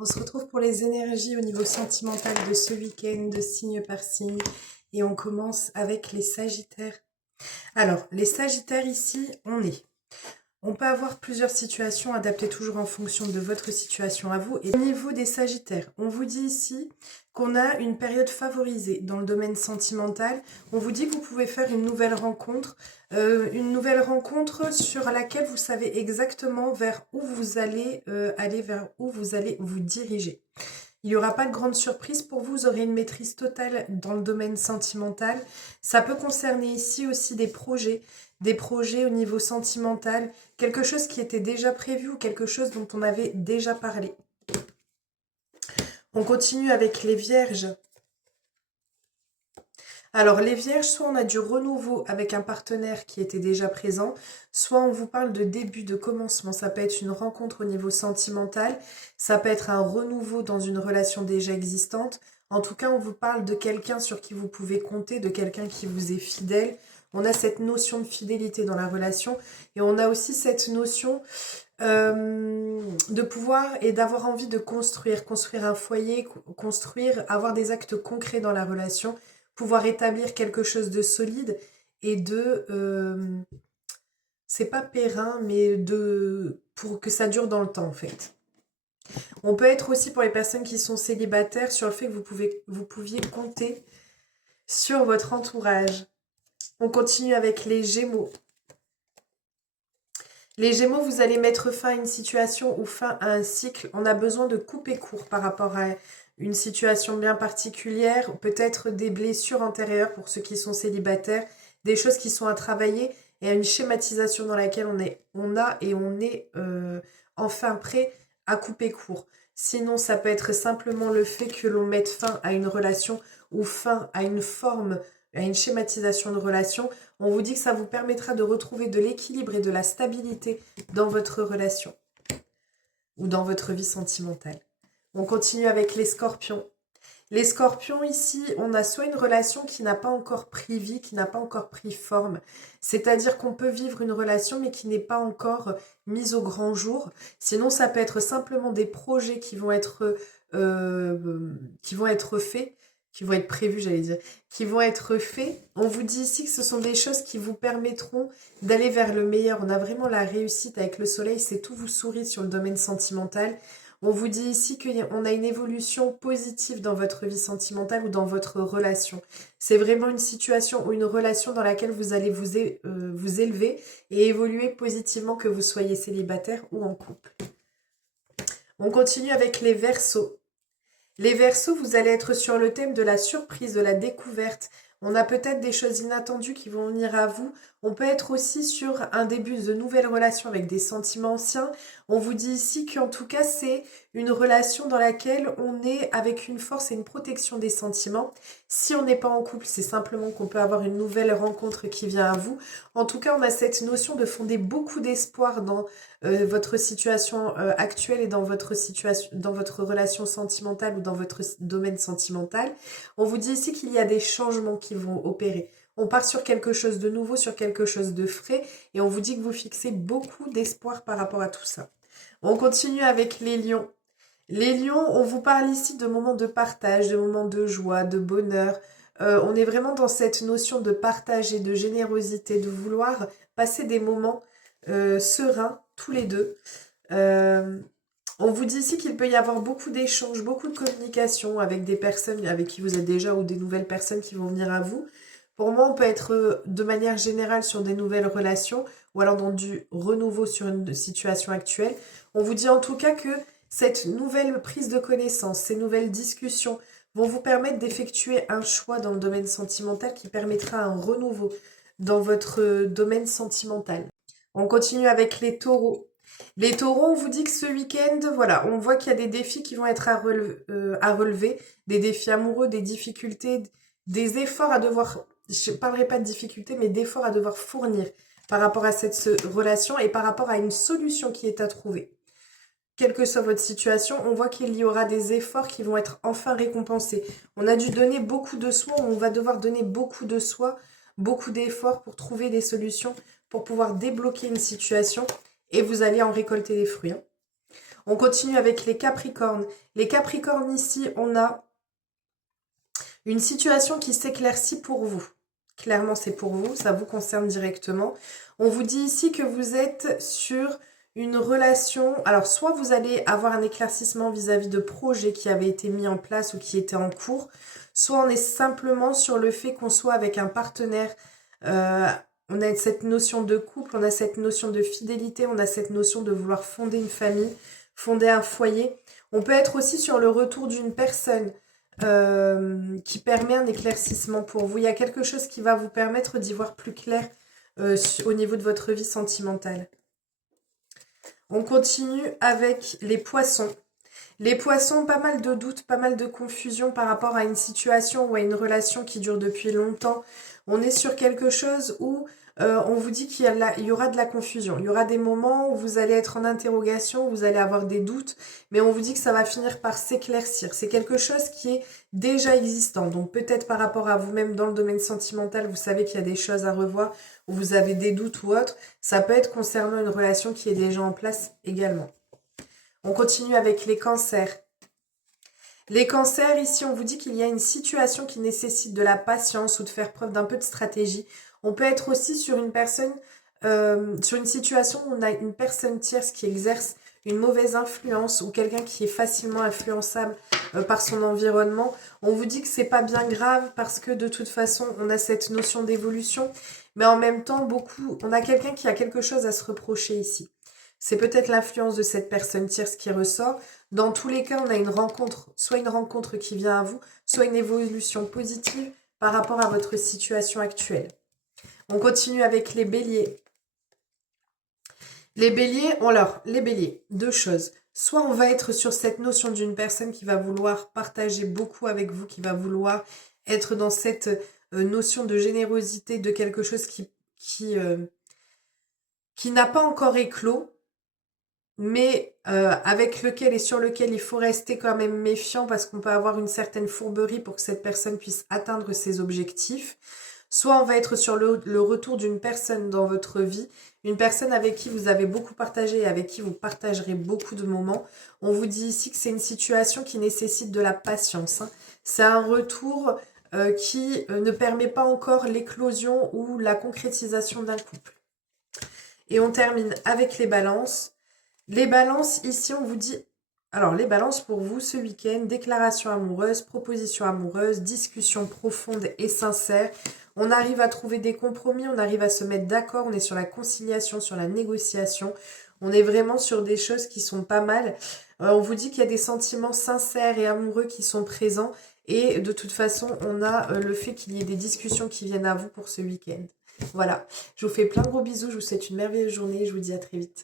On se retrouve pour les énergies au niveau sentimental de ce week-end, de signe par signe. Et on commence avec les Sagittaires. Alors, les Sagittaires ici, on peut avoir plusieurs situations adaptées toujours en fonction de votre situation à vous. Et au niveau des Sagittaires, on vous dit ici qu'on a une période favorisée dans le domaine sentimental. On vous dit que vous pouvez faire une nouvelle rencontre sur laquelle vous savez exactement vers où vous allez aller, vers où vous allez vous diriger. Il n'y aura pas de grande surprise pour vous, vous aurez une maîtrise totale dans le domaine sentimental. Ça peut concerner ici aussi des projets au niveau sentimental, quelque chose qui était déjà prévu ou quelque chose dont on avait déjà parlé. On continue avec les Vierges. Alors les Vierges, soit on a du renouveau avec un partenaire qui était déjà présent, soit on vous parle de début, de commencement. Ça peut être une rencontre au niveau sentimental, ça peut être un renouveau dans une relation déjà existante. En tout cas, on vous parle de quelqu'un sur qui vous pouvez compter, de quelqu'un qui vous est fidèle. On a cette notion de fidélité dans la relation et on a aussi cette notion de pouvoir et d'avoir envie de construire un foyer, avoir des actes concrets dans la relation, pouvoir établir quelque chose de solide et c'est pas périn, mais pour que ça dure dans le temps en fait. On peut être aussi pour les personnes qui sont célibataires sur le fait que vous pouviez compter sur votre entourage. On continue avec les Gémeaux. Les Gémeaux, vous allez mettre fin à une situation ou fin à un cycle. On a besoin de couper court par rapport à une situation bien particulière, peut-être des blessures antérieures pour ceux qui sont célibataires, des choses qui sont à travailler et à une schématisation dans laquelle on est enfin prêt à couper court. Sinon, ça peut être simplement le fait que l'on mette fin à une relation ou fin à une forme, à une schématisation de relation. On vous dit que ça vous permettra de retrouver de l'équilibre et de la stabilité dans votre relation ou dans votre vie sentimentale. On continue avec les Scorpions. Les Scorpions ici, on a soit une relation qui n'a pas encore pris vie, qui n'a pas encore pris forme. C'est-à-dire qu'on peut vivre une relation mais qui n'est pas encore mise au grand jour. Sinon, ça peut être simplement des projets qui vont être faits, qui vont être prévus, j'allais dire, qui vont être faits. On vous dit ici que ce sont des choses qui vous permettront d'aller vers le meilleur. On a vraiment la réussite avec le soleil, c'est tout vous sourit sur le domaine sentimental. On vous dit ici qu'on a une évolution positive dans votre vie sentimentale ou dans votre relation. C'est vraiment une situation ou une relation dans laquelle vous allez vous élever et évoluer positivement, que vous soyez célibataire ou en couple. On continue avec les Verseaux. Les Verseaux, vous allez être sur le thème de la surprise, de la découverte. On a peut-être des choses inattendues qui vont venir à vous. On peut être aussi sur un début de nouvelles relations avec des sentiments anciens. On vous dit ici qu'en tout cas, c'est une relation dans laquelle on est avec une force et une protection des sentiments. Si on n'est pas en couple, c'est simplement qu'on peut avoir une nouvelle rencontre qui vient à vous. En tout cas, on a cette notion de fonder beaucoup d'espoir dans votre situation actuelle et dans votre relation sentimentale ou dans votre domaine sentimental. On vous dit ici qu'il y a des changements qui vont opérer. On part sur quelque chose de nouveau, sur quelque chose de frais, et on vous dit que vous fixez beaucoup d'espoir par rapport à tout ça. On continue avec les lions. Les lions, on vous parle ici de moments de partage, de moments de joie, de bonheur. On est vraiment dans cette notion de partage et de générosité, de vouloir passer des moments sereins, tous les deux. On vous dit ici qu'il peut y avoir beaucoup d'échanges, beaucoup de communication avec des personnes avec qui vous êtes déjà ou des nouvelles personnes qui vont venir à vous. Pour moi, on peut être de manière générale sur des nouvelles relations ou alors dans du renouveau sur une situation actuelle. On vous dit en tout cas que cette nouvelle prise de connaissance, ces nouvelles discussions vont vous permettre d'effectuer un choix dans le domaine sentimental qui permettra un renouveau dans votre domaine sentimental. On continue avec les taureaux. Les taureaux, on vous dit que ce week-end, voilà, on voit qu'il y a des défis qui vont être à relever, des défis amoureux, des difficultés, des efforts à devoir, je ne parlerai pas de difficultés, mais d'efforts à devoir fournir par rapport à cette relation et par rapport à une solution qui est à trouver. Quelle que soit votre situation, on voit qu'il y aura des efforts qui vont être enfin récompensés. On a dû donner beaucoup de soi, on va devoir donner beaucoup de soi, beaucoup d'efforts pour trouver des solutions, pour pouvoir débloquer une situation et vous allez en récolter les fruits. On continue avec les Capricornes. Les Capricornes, ici, on a une situation qui s'éclaircit pour vous. Clairement, c'est pour vous, ça vous concerne directement. On vous dit ici que vous êtes sur une relation. Alors, soit vous allez avoir un éclaircissement vis-à-vis de projets qui avaient été mis en place ou qui étaient en cours, soit on est simplement sur le fait qu'on soit avec un partenaire. On a cette notion de couple, on a cette notion de fidélité, on a cette notion de vouloir fonder une famille, fonder un foyer. On peut être aussi sur le retour d'une personne qui permet un éclaircissement pour vous. Il y a quelque chose qui va vous permettre d'y voir plus clair au niveau de votre vie sentimentale. On continue avec les poissons. Les poissons, pas mal de doutes, pas mal de confusion par rapport à une situation ou à une relation qui dure depuis longtemps. On est sur quelque chose où on vous dit qu'il y aura de la confusion. Il y aura des moments où vous allez être en interrogation, où vous allez avoir des doutes, mais on vous dit que ça va finir par s'éclaircir. C'est quelque chose qui est déjà existant. Donc peut-être par rapport à vous-même dans le domaine sentimental, vous savez qu'il y a des choses à revoir, où vous avez des doutes ou autre. Ça peut être concernant une relation qui est déjà en place également. On continue avec les cancers. Les cancers, ici, on vous dit qu'il y a une situation qui nécessite de la patience ou de faire preuve d'un peu de stratégie. On peut être aussi sur une personne, sur une situation où on a une personne tierce qui exerce une mauvaise influence ou quelqu'un qui est facilement influençable par son environnement. On vous dit que c'est pas bien grave parce que de toute façon, on a cette notion d'évolution. Mais en même temps, on a quelqu'un qui a quelque chose à se reprocher ici. C'est peut-être l'influence de cette personne tierce qui ressort. Dans tous les cas, on a une rencontre, soit une rencontre qui vient à vous, soit une évolution positive par rapport à votre situation actuelle. On continue avec les béliers. Les béliers, deux choses. Soit on va être sur cette notion d'une personne qui va vouloir partager beaucoup avec vous, qui va vouloir être dans cette notion de générosité, de quelque chose qui n'a pas encore éclos, mais avec lequel et sur lequel il faut rester quand même méfiant parce qu'on peut avoir une certaine fourberie pour que cette personne puisse atteindre ses objectifs. Soit on va être sur le retour d'une personne dans votre vie, une personne avec qui vous avez beaucoup partagé et avec qui vous partagerez beaucoup de moments. On vous dit ici que c'est une situation qui nécessite de la patience, hein. C'est un retour qui ne permet pas encore l'éclosion ou la concrétisation d'un couple. Et on termine avec les balances. Les balances, ici, on vous dit... Alors, les balances pour vous, ce week-end, déclaration amoureuse, proposition amoureuse, discussion profonde et sincère. On arrive à trouver des compromis, on arrive à se mettre d'accord, on est sur la conciliation, sur la négociation. On est vraiment sur des choses qui sont pas mal. On vous dit qu'il y a des sentiments sincères et amoureux qui sont présents. Et de toute façon, on a le fait qu'il y ait des discussions qui viennent à vous pour ce week-end. Voilà, je vous fais plein de gros bisous, je vous souhaite une merveilleuse journée et je vous dis à très vite.